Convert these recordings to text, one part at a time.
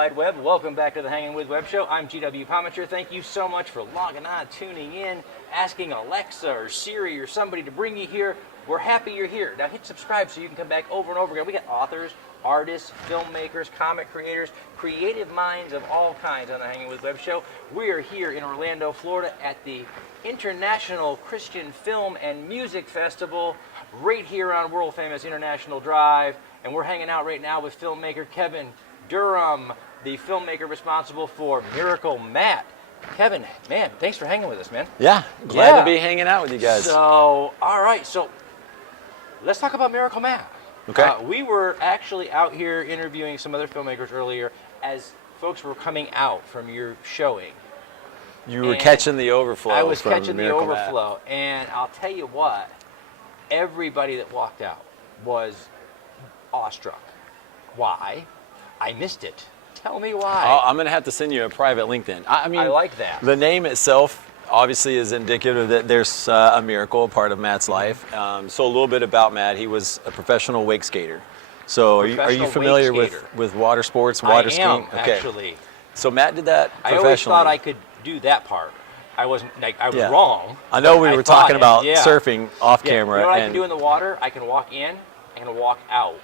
Wide Web. Welcome back to the Hangin' With Web Show. I'm GW Pomichter. Thank you so much for logging on, tuning in, asking Alexa or Siri or somebody to bring you here. We're happy you're here. Now hit subscribe so you can come back over and over again. We got authors, artists, filmmakers, comic creators, creative minds of all kinds on the Hangin' With Web Show. We are here in Orlando, Florida at the International Christian Film and Music Festival right here on world famous International Drive. And we're hanging out right now with filmmaker Kevin Durham, the filmmaker responsible for Miracle Matt. Kevin, man, thanks for hanging with us, man. Yeah, glad to be hanging out with you guys. So, all right, so let's talk about Miracle Matt. Okay. We were actually out here interviewing some other filmmakers earlier as folks were coming out from your showing. You were catching the overflow. I was from catching the Miracle overflow, Matt. and I'll tell you what, everybody that walked out was awestruck. Why? I missed it. Tell me why. I'm going to have to send you a private link then. I mean, I like that. The name itself obviously is indicative that there's a miracle, a part of Matt's life. So a little bit about Matt. He was a professional wake skater. So are you familiar with water sports, water skiing? I am, actually. So Matt did that professionally. I always thought I could do that part. I wasn't, I was wrong. I know we were talking about surfing off camera. You know what I can do in the water? I can walk in, I can walk out.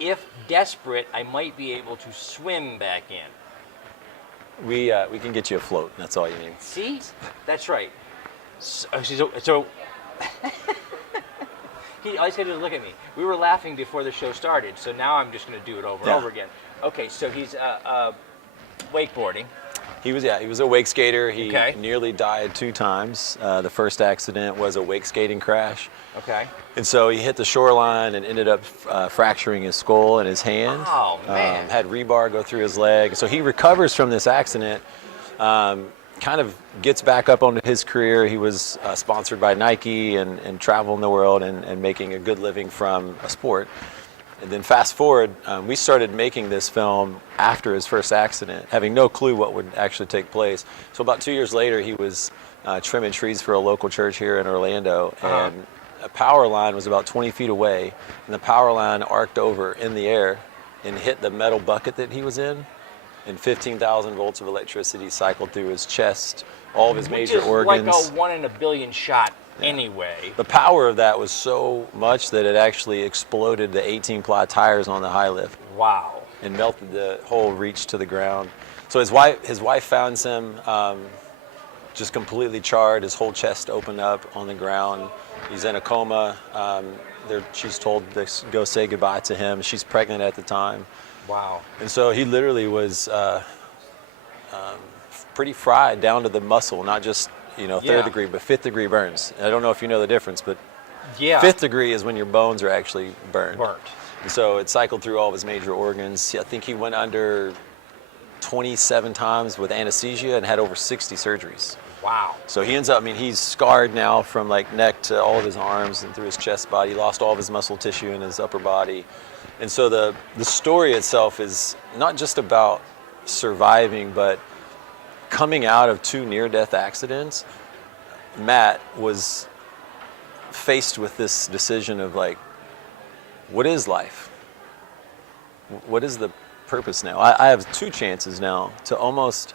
If desperate, I might be able to swim back in. We can get you a float. That's all you need. See? That's right. So all he's got to do is look at me. We were laughing before the show started, so now I'm just going to do it over and over again. Okay, so he's wakeboarding. He was a wake skater. He nearly died 2 times. The first accident was a wake skating crash. Okay. And so he hit the shoreline and ended up fracturing his skull and his hand. Oh, man. Had rebar go through his leg. So he recovers from this accident, kind of gets back up onto his career. He was sponsored by Nike and traveling the world and making a good living from a sport. And then fast forward, we started making this film after his first accident, having no clue what would actually take place. So about 2 years later, he was trimming trees for a local church here in Orlando, and a power line was about 20 feet away, and the power line arced over in the air and hit the metal bucket that he was in, and 15,000 volts of electricity cycled through his chest, all of his major organs. Like a 1 in a billion shot. Anyway, the power of that was so much that it actually exploded the 18-ply tires on the high lift. Wow! And melted the whole reach to the ground. So his wife found him just completely charred. His whole chest opened up on the ground. He's in a coma. She's told to go say goodbye to him. She's pregnant at the time. Wow! And so he literally was pretty fried down to the muscle, not just third degree, but 5th degree burns. I don't know if you know the difference, but 5th degree is when your bones are actually burned. And so it cycled through all of his major organs. I think he went under 27 times with anesthesia and had over 60 surgeries. Wow. So he ends up, he's scarred now from like neck to all of his arms and through his chest body. He lost all of his muscle tissue in his upper body. And so the story itself is not just about surviving, but coming out of 2 near-death accidents. Matt was faced with this decision of like, what is life? What is the purpose now? I have 2 chances now to almost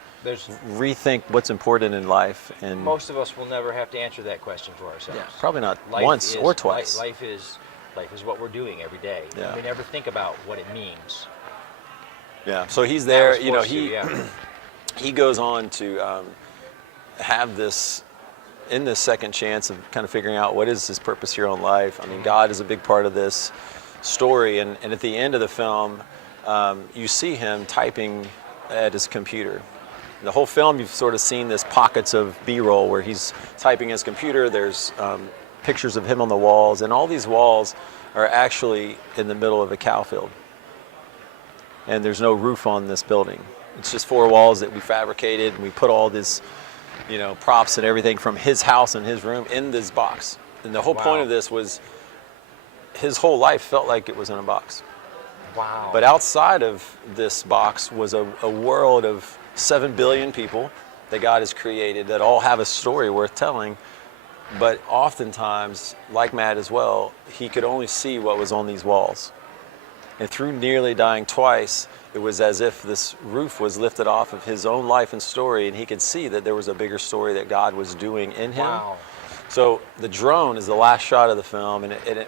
rethink what's important in life. And most of us will never have to answer that question for ourselves. Yeah, probably not once or twice. Life is what we're doing every day. Yeah. We never think about what it means. Yeah. So he's there. He goes on to have this second chance of kind of figuring out what is his purpose here on life. God is a big part of this story, and at the end of the film, you see him typing at his computer. The whole film, you've sort of seen this pockets of B-roll where he's typing his computer. There's pictures of him on the walls, and all these walls are actually in the middle of a cow field. And there's no roof on this building. It's just 4 walls that we fabricated, and we put all this, props and everything from his house and his room in this box. And the whole point of this was his whole life felt like it was in a box. Wow. But outside of this box was a world of 7 billion people that God has created that all have a story worth telling. But oftentimes, like Matt as well, he could only see what was on these walls. And through nearly dying twice, it was as if this roof was lifted off of his own life and story, and he could see that there was a bigger story that God was doing in him. Wow. So the drone is the last shot of the film, and it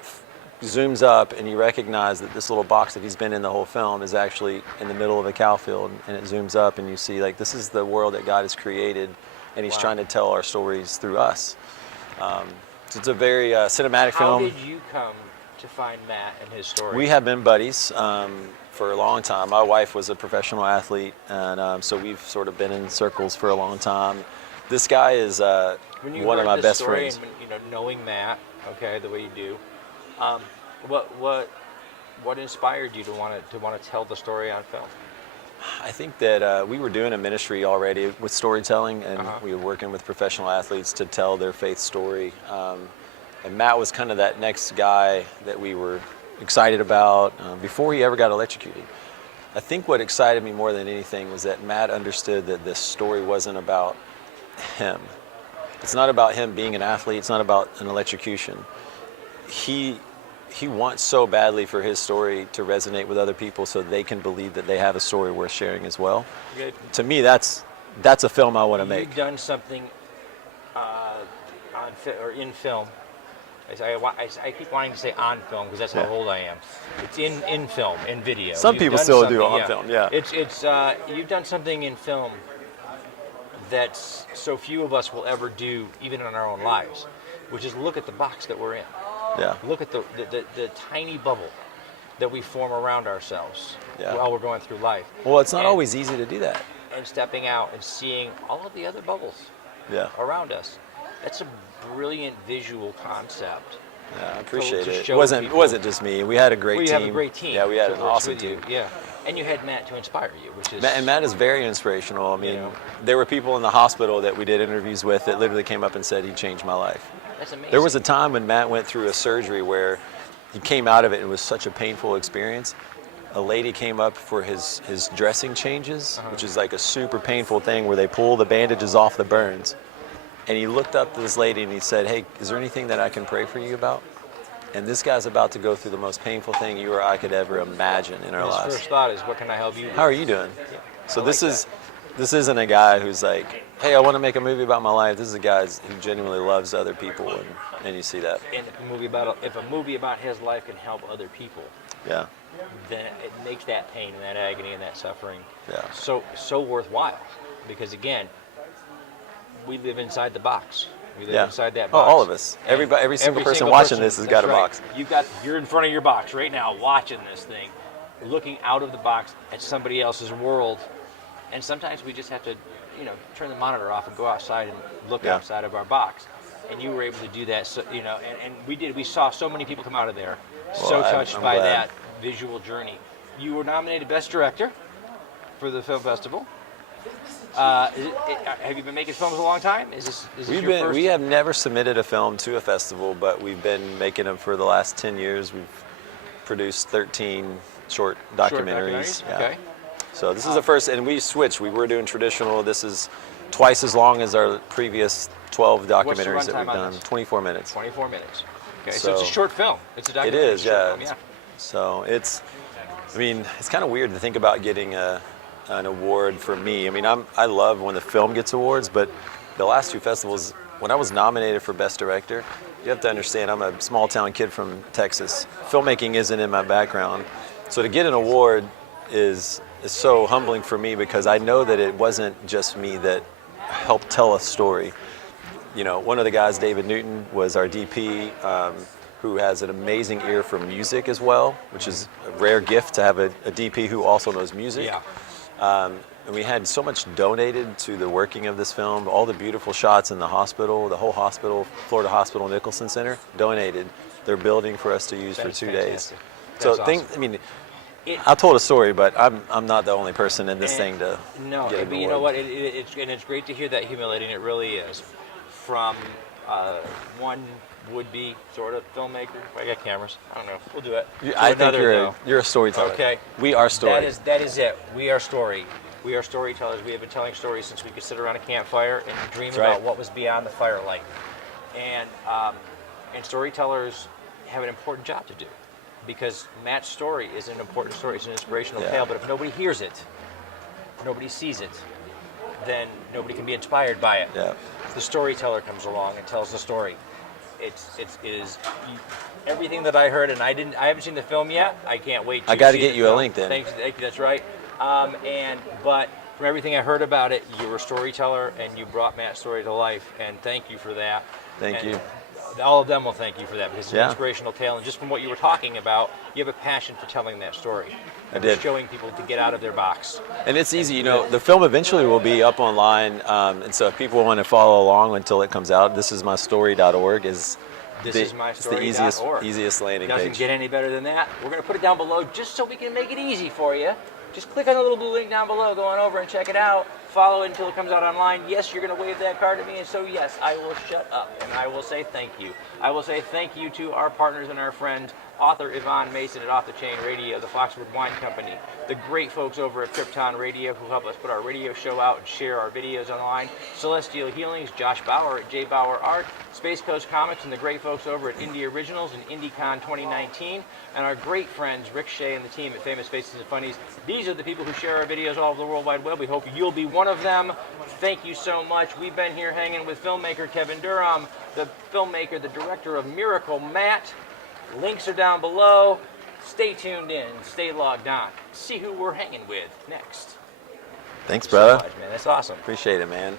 zooms up, and you recognize that this little box that he's been in the whole film is actually in the middle of a cow field, and it zooms up, and you see, like, this is the world that God has created, and he's trying to tell our stories through us. So it's a very cinematic film. How did you come to find Matt and his story? We have been buddies for a long time. My wife was a professional athlete, and so we've sort of been in circles for a long time. This guy is one of my best friends. And, you know, knowing Matt, okay, the way you do, what inspired you to want to tell the story on film? I think that we were doing a ministry already with storytelling, and we were working with professional athletes to tell their faith story. And Matt was kind of that next guy that we were excited about before he ever got electrocuted. I think what excited me more than anything was that Matt understood that this story wasn't about him. It's not about him being an athlete. It's not about an electrocution. He wants so badly for his story to resonate with other people so they can believe that they have a story worth sharing as well. Good. To me, that's a film I want to make. You've done something in film. I keep wanting to say on film because that's how old I am. It's in film, in video. Some people still do on film, yeah. It's you've done something in film that so few of us will ever do, even in our own lives, which is look at the box that we're in. Yeah. Look at the tiny bubble that we form around ourselves while we're going through life. Well, it's not always easy to do that. And stepping out and seeing all of the other bubbles around us. That's a brilliant visual concept. Yeah, I appreciate it. It wasn't just me. We had a great team. We have a great team. Yeah, we had an awesome team. Yeah. And you had Matt to inspire you, which is... And Matt is very inspirational. I mean, there were people in the hospital that we did interviews with that literally came up and said he changed my life. That's amazing. There was a time when Matt went through a surgery where he came out of it and it was such a painful experience. A lady came up for his dressing changes, which is like a super painful thing where they pull the bandages off the burns. And he looked up to this lady and he said, "Hey, is there anything that I can pray for you about?" And this guy's about to go through the most painful thing you or I could ever imagine in our lives. His first thought is, what can I help you with? How are you doing? Yeah. So this isn't a guy who's like, "Hey, I want to make a movie about my life." This is a guy who genuinely loves other people, and you see that. And if a movie about his life can help other people, then it makes that pain and that agony and that suffering so worthwhile. Because again, we live inside the box. We live inside that box. Oh, all of us. Every single person watching this has got a box. You're in front of your box right now, watching this thing, looking out of the box at somebody else's world. And sometimes we just have to, turn the monitor off and go outside and look outside of our box. And you were able to do that. So, and we did. We saw so many people come out of there, touched by that visual journey. You were nominated Best Director for the film festival. Have you been making films a long time? Is this your first? We have never submitted a film to a festival, but we've been making them for the last 10 years. We've produced 13 short documentaries. Yeah. Okay. So this is the first, and we switched. We were doing traditional. This is twice as long as our previous 12 documentaries that we've done. 24 minutes. 24 minutes. Okay, so it's a short film. It's a documentary. It is, yeah. So it's kind of weird to think about getting an award for me. I mean, I love when the film gets awards, but the last two festivals, when I was nominated for Best Director, you have to understand I'm a small town kid from Texas. Filmmaking isn't in my background. So to get an award is so humbling for me because I know that it wasn't just me that helped tell a story. One of the guys, David Newton, was our DP, who has an amazing ear for music as well, which is a rare gift to have a DP who also knows music. Yeah. And we had so much donated to the working of this film. All the beautiful shots in the hospital, the whole hospital, Florida Hospital Nicholson Center, donated their building for us to use for 2 days. That's so awesome. I told a story, but I'm not the only person in this thing to get an award. But you know what? It's great to hear that humility, and it really is, from one would-be sort of filmmaker. I got cameras. I don't know. We'll do it. I think you're a storyteller. Okay. We are story. That is it. We are story. We are storytellers. We have been telling stories since we could sit around a campfire and dream about what was beyond the firelight. And storytellers have an important job to do. because Matt's story is an important story. It's an inspirational tale. But if nobody hears it, nobody sees it, then nobody can be inspired by it. Yeah. The storyteller comes along and tells the story. It is everything that I heard, and I haven't seen the film yet. I can't wait. I got to get you a link then. Thank you. That's right. But from everything I heard about it, you were a storyteller and you brought Matt's story to life, and thank you for that. Thank you. All of them will thank you for that, because it's an inspirational tale, and just from what you were talking about, you have a passion for telling that story. I did. Showing people to get out of their box. And it's easy, you know, the film eventually will be up online, and so if people want to follow along until it comes out, thisismystory.org is the easiest landing page. Doesn't get any better than that. We're going to put it down below just so we can make it easy for you. Just click on the little blue link down below, go on over and check it out. Follow it until it comes out online. Yes, you're going to wave that card to me, and so yes, I will shut up, and I will say thank you. I will say thank you to our partners and our friend, author Yvonne Mason at Off the Chain Radio, the Foxwood Wine Company, the great folks over at Krypton Radio who help us put our radio show out and share our videos online, Celestial Healings, Josh Bauer at J. Bauer Art, Space Coast Comics, and the great folks over at Indie Originals and IndieCon 2019, and our great friends Rick Shea and the team at Famous Faces and Funnies. These are the people who share our videos all over the World Wide Web. We hope you'll be one of them. Thank you so much. We've been here hanging with filmmaker Kevin Durham, the filmmaker, the director of Miracle, Matt. Links are down below. Stay tuned in. Stay logged on. See who we're hanging with next. Thanks, brother. So much, man. That's awesome. Appreciate it, man.